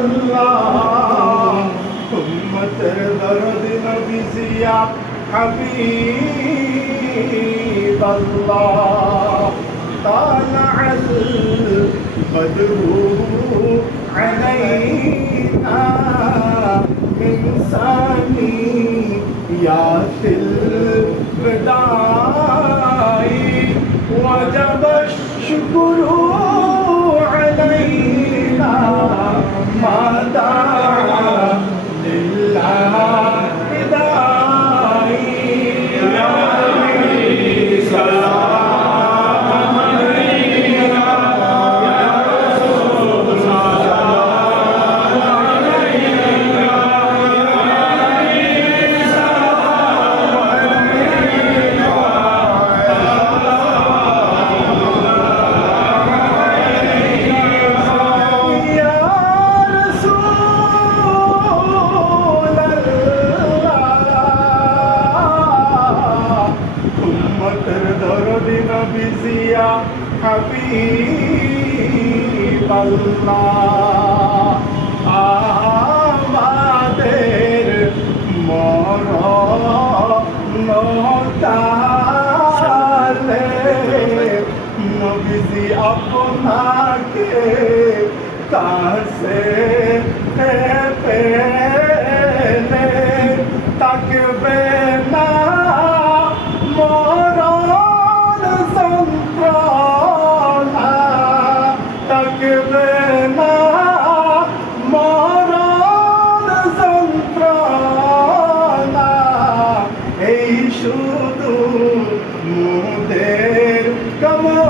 আল্লাহ উম্মতের দরদ নবী জিয়া হাবিব আল্লাহ তালাআল বদরু আলাইনা মিন সানিয়াতিল বিদাই ওয়াজাব শুকরু আলাইনা মা দাআ লিল্লাহ বিদাই ইয়া নবী সালাম আলাইকা ইয়া রাসূল সালাম আলাইকা জিয়া হাবিব আল্লাহ আমাদের মরণকালে নবীজি আপনাকে কাছে পেলে তাকবে না থাকবে না মরণ যন্ত্রণা এই শুধু মোদের কামনা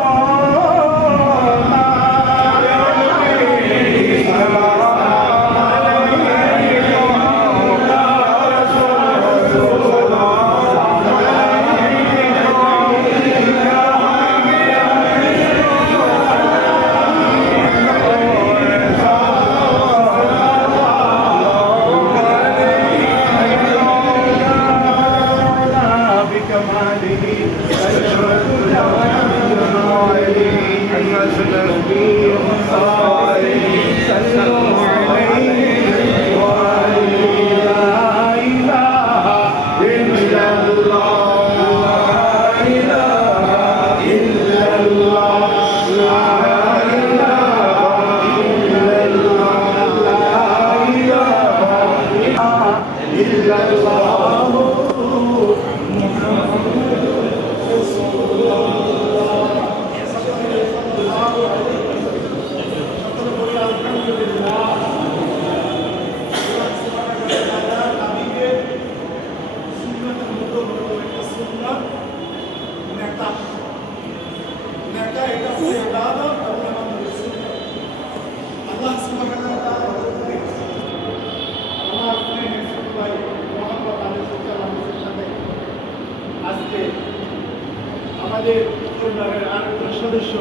আমাদের পরিবারের আরেকজন সদস্য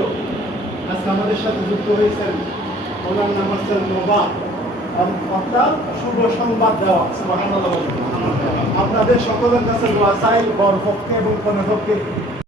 আজকে আমাদের সাথে যুক্ত হয়েছেন ওনার নাম হচ্ছে নোবা অর্থাৎ শুভ সংবাদ দেওয়া সুবহানাল্লাহ। আপনাদের সকলের কাছে দোয়া চাই বর পক্ষে এবং কনের পক্ষে